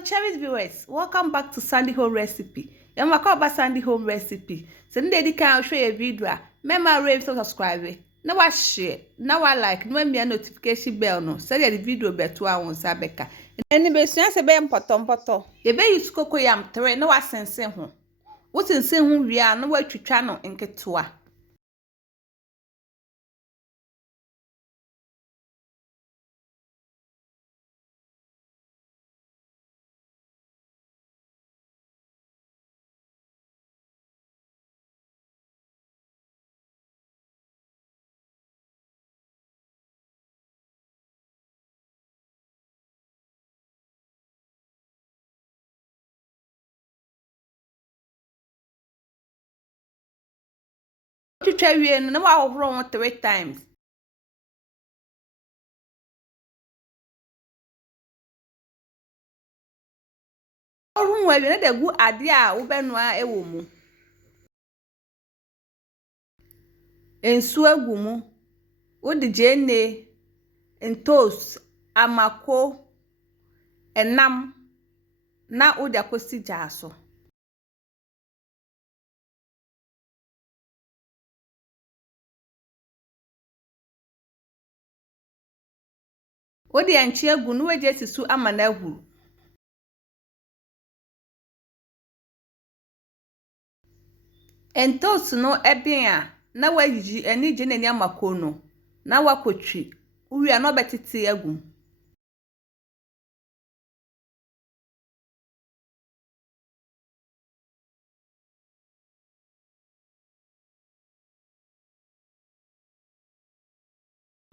cherished viewers, welcome back to Sandy Home Recipe. I'm about Sandy Home Recipe. So today can show you a video. Remember to subscribe. Now share. Now like. Now me a notification bell no. So the video better on Sabeka. And the best chance be Mpotompoto. You be use Cocoyam 3. Now sense ho. What sense ho we are. Now we twitwa no nketewa. Twitwa wie no na wa horo 3 times. Orun wa wie na da gu ade a wo benua ewo mu. Ensu agu mu. Wo de jene entos amako enam na wo de akosi jaaso. Wo de anchi agu no waje sisu amana ahuru. Entos no eben a na wayiji ani je nani amako no na wakotwi uwi na obetete agu.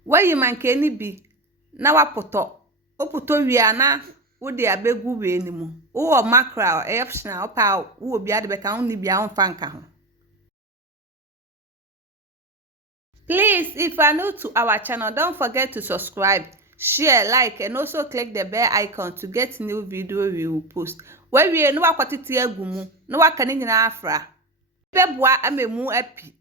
Wayi manke ni bi na wapoto oputo wi na wo de abegu we ni mu wo mackerel optional opa wo bi ade beka ni bi a nka ho. Please, if you are new to our channel, don't forget to subscribe, share, like, and also click the bell icon to get new video we will post. Where we no akwatiti agumu, no wakani nyina afra. Beboa amemu api.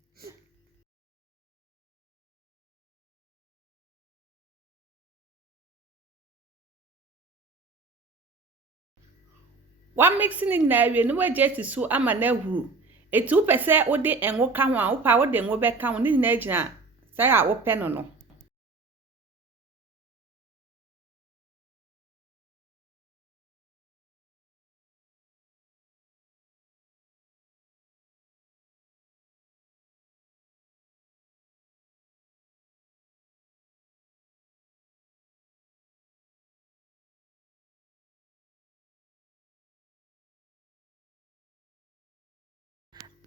One mixing in na we no waje tisu ama na huru. Etu pese wo de enwo ka ho a wo pa wo de enwo be ka ho ni nyina gina sai a wo pe no no.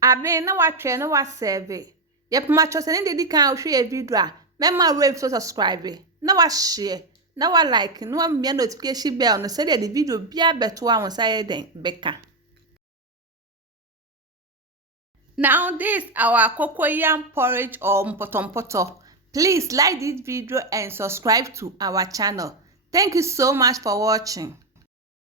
Abe na watwe na wa serve. Yepma chose ne dedi kan hwe e video a. Memma rave so subscribe. Na wa share, na wa like, na wa me notification bell no say the video bia beto a won say den beka. Now this our cocoyam porridge or Mpotompoto. Please like this video and subscribe to our channel. Thank you so much for watching.